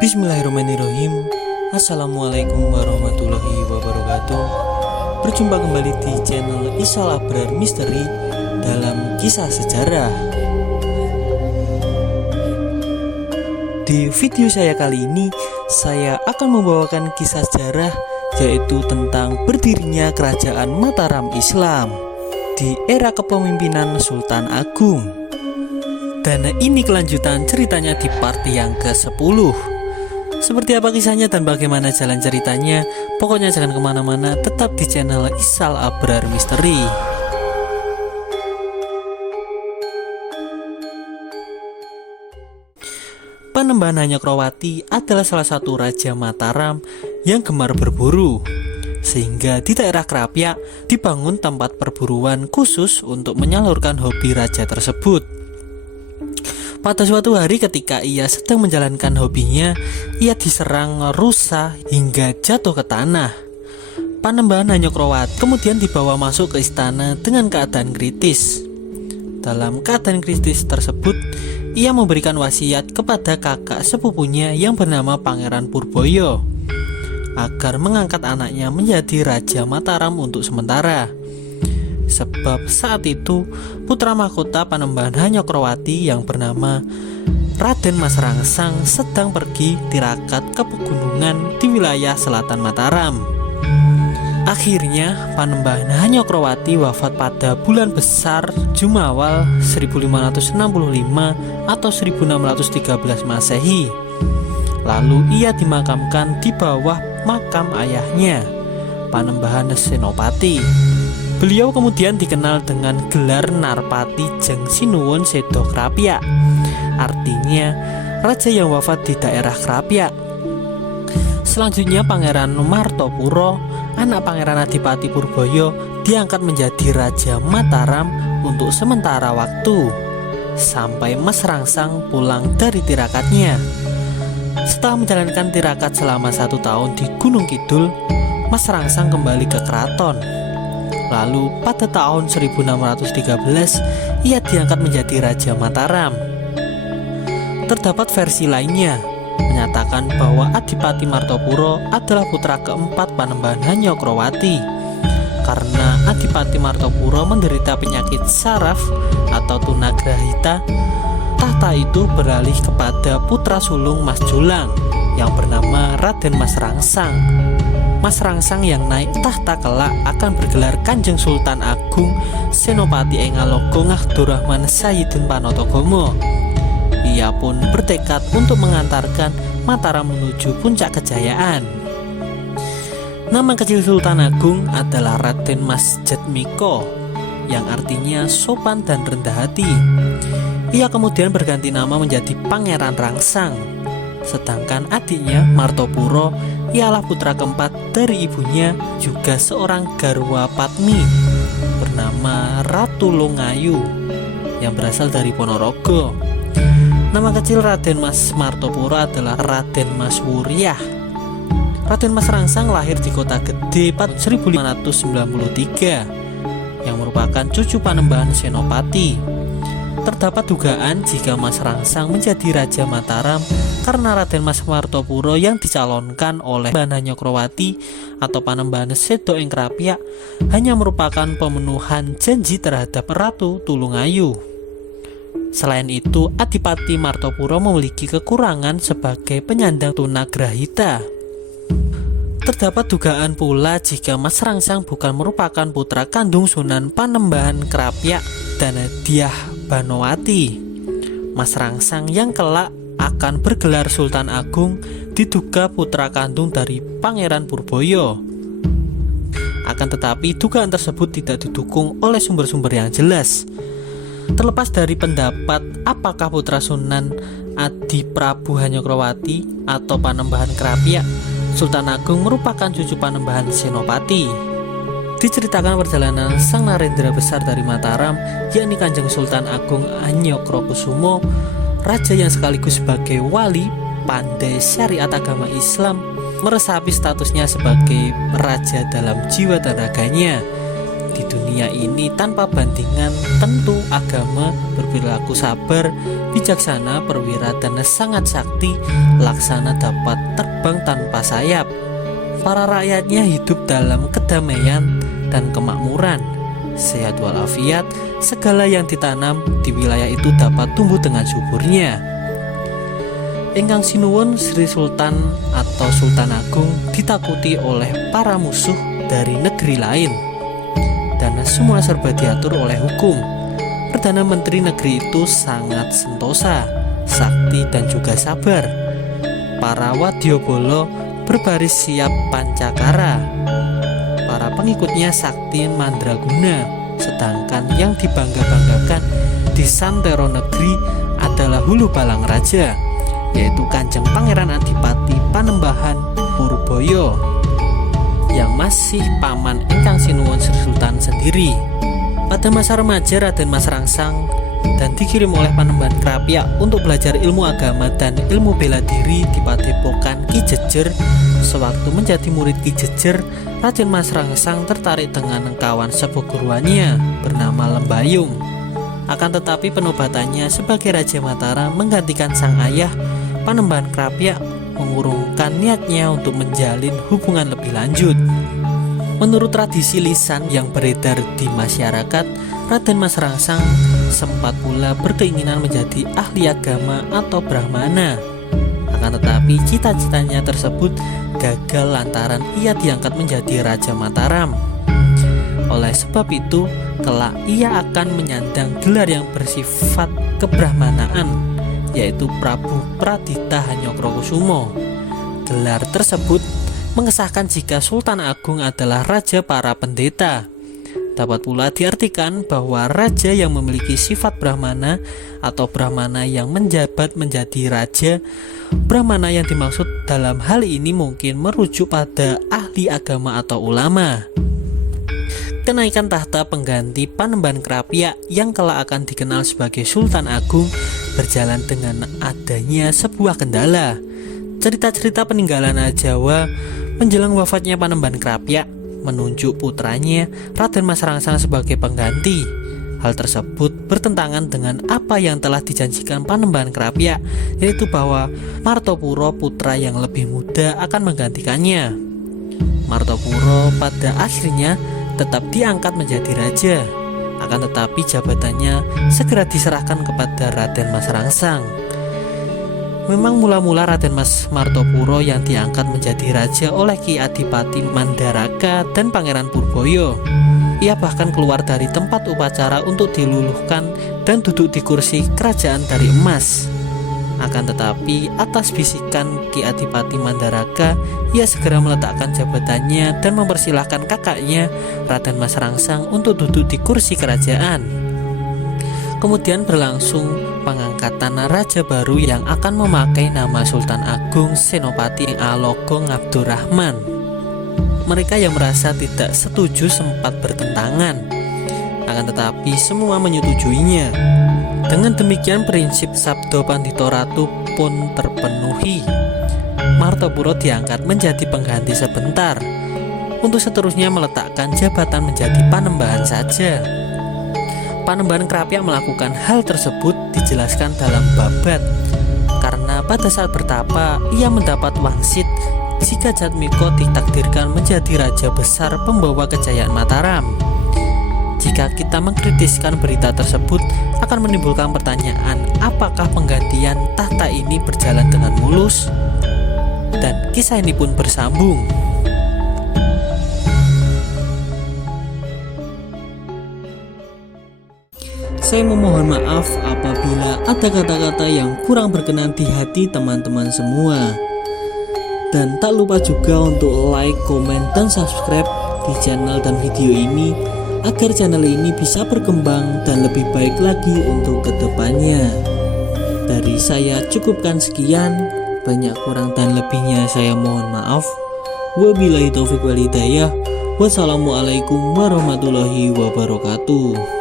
Bismillahirrahmanirrahim. Assalamualaikum warahmatullahi wabarakatuh. Berjumpa kembali di channel Isal Abrar Misteri dalam kisah sejarah. Di video saya kali ini, saya akan membawakan kisah sejarah, yaitu tentang berdirinya kerajaan Mataram Islam di era kepemimpinan Sultan Agung. Dan ini kelanjutan ceritanya di part yang ke-10. Seperti apa kisahnya dan bagaimana jalan ceritanya, pokoknya jangan kemana-mana, tetap di channel Isal Abrar Misteri. Panembahan Hanyokroowati adalah salah satu Raja Mataram yang gemar berburu, sehingga di daerah Krapyak dibangun tempat perburuan khusus untuk menyalurkan hobi raja tersebut. Pada suatu hari ketika ia sedang menjalankan hobinya, ia diserang rusa hingga jatuh ke tanah. Panembahan Hanyokroowati kemudian dibawa masuk ke istana dengan keadaan kritis. Dalam keadaan kritis tersebut, ia memberikan wasiat kepada kakak sepupunya yang bernama Pangeran Purboyo agar mengangkat anaknya menjadi Raja Mataram untuk sementara. Sebab saat itu putra mahkota Panembahan Hanyokroowati yang bernama Raden Mas Rangsang sedang pergi tirakat ke pegunungan di wilayah selatan Mataram. Akhirnya Panembahan Hanyokroowati wafat pada bulan besar Jumawal 1565 atau 1613 Masehi. Lalu ia dimakamkan di bawah makam ayahnya, Panembahan Senopati. Beliau kemudian dikenal dengan gelar Narpati Jeng Sinuwun Sedo Krapyak, artinya raja yang wafat di daerah Krapyak. Selanjutnya Pangeran Martopuro, anak Pangeran Adipati Purboyo, diangkat menjadi Raja Mataram untuk sementara waktu sampai Mas Rangsang pulang dari tirakatnya. Setelah menjalankan tirakat selama 1 tahun di Gunung Kidul, Mas Rangsang kembali ke keraton. Lalu pada tahun 1613 ia diangkat menjadi Raja Mataram. Terdapat versi lainnya menyatakan bahwa Adipati Martopuro adalah putra keempat Panembahan Hanyokroowati. Karena Adipati Martopuro menderita penyakit saraf atau tunagrahita, tahta itu beralih kepada putra sulung Mas Jolang yang bernama Raden Mas Rangsang. Mas Rangsang yang naik tahta kelak akan bergelar Kanjeng Sultan Agung Senopati Engalogo Ngabdurrahman Sayyidin Panotogomo. Ia pun bertekad untuk mengantarkan Mataram menuju puncak kejayaan. Nama kecil Sultan Agung adalah Raden Mas Jatmiko, yang artinya sopan dan rendah hati. Ia kemudian berganti nama menjadi Pangeran Rangsang. Sedangkan adiknya Martopuro ialah putra keempat dari ibunya, juga seorang garwa Padmi bernama Ratu Longayu yang berasal dari Ponorogo. Nama kecil Raden Mas Martopuro adalah Raden Mas Wuryah. Raden Mas Rangsang lahir di Kota Gede pada 1593 yang merupakan cucu Panembahan Senopati. Terdapat dugaan jika Mas Rangsang menjadi Raja Mataram karena Raden Mas Martopuro yang dicalonkan oleh Panembahan Hanyokroowati atau Panembahan Sedo ing Krapyak hanya merupakan pemenuhan janji terhadap Ratu Tulungayu. Selain itu, Adipati Martopuro memiliki kekurangan sebagai penyandang tunagrahita. Terdapat dugaan pula jika Mas Rangsang bukan merupakan putra kandung Sunan Panembahan Krapyak Danadiah Banowati. Mas Rangsang yang kelak akan bergelar Sultan Agung diduga putra kandung dari Pangeran Purboyo. Akan tetapi dugaan tersebut tidak didukung oleh sumber-sumber yang jelas. Terlepas dari pendapat apakah putra Sunan Adi Prabu Hanyokroowati atau Panembahan Krapyak, Sultan Agung merupakan cucu Panembahan Senopati. Diceritakan perjalanan Sang Narendra Besar dari Mataram, yakni Kanjeng Sultan Agung Hanyokrokusumo, raja yang sekaligus sebagai wali pandai syariat agama Islam, meresapi statusnya sebagai raja dalam jiwa dan raganya. di dunia ini tanpa bandingan. Tentu agama berperilaku sabar, bijaksana, perwira, dan sangat sakti. Laksana dapat terbang tanpa sayap. Para rakyatnya hidup dalam kedamaian dan kemakmuran. Sehat walafiat, segala yang ditanam di wilayah itu dapat tumbuh dengan suburnya. Ingkang sinuwun Sri Sultan atau Sultan Agung ditakuti oleh para musuh dari negeri lain, dan semua serba diatur oleh hukum. Perdana Menteri negeri itu sangat sentosa, sakti, dan juga sabar. Para wadyabala berbaris siap pancakara. Para pengikutnya sakti mandraguna, sedangkan yang dibangga-banggakan di santero negeri adalah hulu balang raja, yaitu Kanjeng Pangeran Adipati Panembahan Purboyo, yang masih paman ingkang sinuwun Sri Sultan sendiri. Pada masa remaja Raden Mas Rangsang dan dikirim oleh Panembahan Krapyak untuk belajar ilmu agama dan ilmu bela diri di padepokan Ki Jejer. Sewaktu menjadi murid Ki Jejer, Raden Mas Rangsang tertarik dengan kawan sepuguruannya bernama Lembayung. Akan tetapi penobatannya sebagai Raja Mataram menggantikan sang ayah, Panembahan Krapyak mengurungkan niatnya untuk menjalin hubungan lebih lanjut. Menurut tradisi lisan yang beredar di masyarakat, Raden Mas Rangsang sempat pula berkeinginan menjadi ahli agama atau brahmana. Akan tetapi cita-citanya tersebut gagal lantaran ia diangkat menjadi Raja Mataram. Oleh sebab itu, kelak ia akan menyandang gelar yang bersifat kebrahmanaan, yaitu Prabu Pradita Hanyokrokusumo. Gelar tersebut mengesahkan jika Sultan Agung adalah raja para pendeta. Dapat pula diartikan bahwa raja yang memiliki sifat brahmana atau brahmana yang menjabat menjadi raja. Brahmana yang dimaksud dalam hal ini mungkin merujuk pada ahli agama atau ulama. Kenaikan tahta pengganti Panembahan Krapyak yang kelak akan dikenal sebagai Sultan Agung berjalan dengan adanya sebuah kendala. Cerita-cerita peninggalan Jawa menjelang wafatnya Panembahan Krapyak menunjuk putranya Raden Mas Rangsang sebagai pengganti. Hal tersebut bertentangan dengan apa yang telah dijanjikan Panembahan Krapyak, yaitu bahwa Martopuro putra yang lebih muda akan menggantikannya. Martopuro pada akhirnya tetap diangkat menjadi raja, akan tetapi jabatannya segera diserahkan kepada Raden Mas Rangsang. Memang mula-mula Raden Mas Martopuro yang diangkat menjadi raja oleh Ki Adipati Mandaraka dan Pangeran Purboyo. Ia bahkan keluar dari tempat upacara untuk diluluhkan dan duduk di kursi kerajaan dari emas. Akan tetapi atas bisikan Ki Adipati Mandaraka, ia segera meletakkan jabatannya dan mempersilahkan kakaknya Raden Mas Rangsang untuk duduk di kursi kerajaan. Kemudian berlangsung pengangkatan raja baru yang akan memakai nama Sultan Agung Senopati Alogong Abdurrahman. Mereka yang merasa tidak setuju sempat bertentangan, akan tetapi semua menyetujuinya. Dengan demikian prinsip Sabdo Pandito Ratu pun terpenuhi. Martopuro diangkat menjadi pengganti sebentar, untuk seterusnya meletakkan jabatan menjadi Panembahan saja. Panembahan Krapyak melakukan hal tersebut dijelaskan dalam Babat, karena pada saat bertapa ia mendapat wangsit jika Jatmiko ditakdirkan menjadi raja besar pembawa kejayaan Mataram. Jika kita mengkritiskan berita tersebut, akan menimbulkan pertanyaan, apakah penggantian tahta ini berjalan dengan mulus? Dan kisah ini pun bersambung. Saya memohon maaf apabila ada kata-kata yang kurang berkenan di hati teman-teman semua. Dan tak lupa juga untuk like, komen, dan subscribe di channel dan video ini agar channel ini bisa berkembang dan lebih baik lagi untuk kedepannya. Dari saya cukupkan sekian, banyak kurang dan lebihnya saya mohon maaf. Wabillahi taufiq wal hidayah. Wassalamualaikum warahmatullahi wabarakatuh.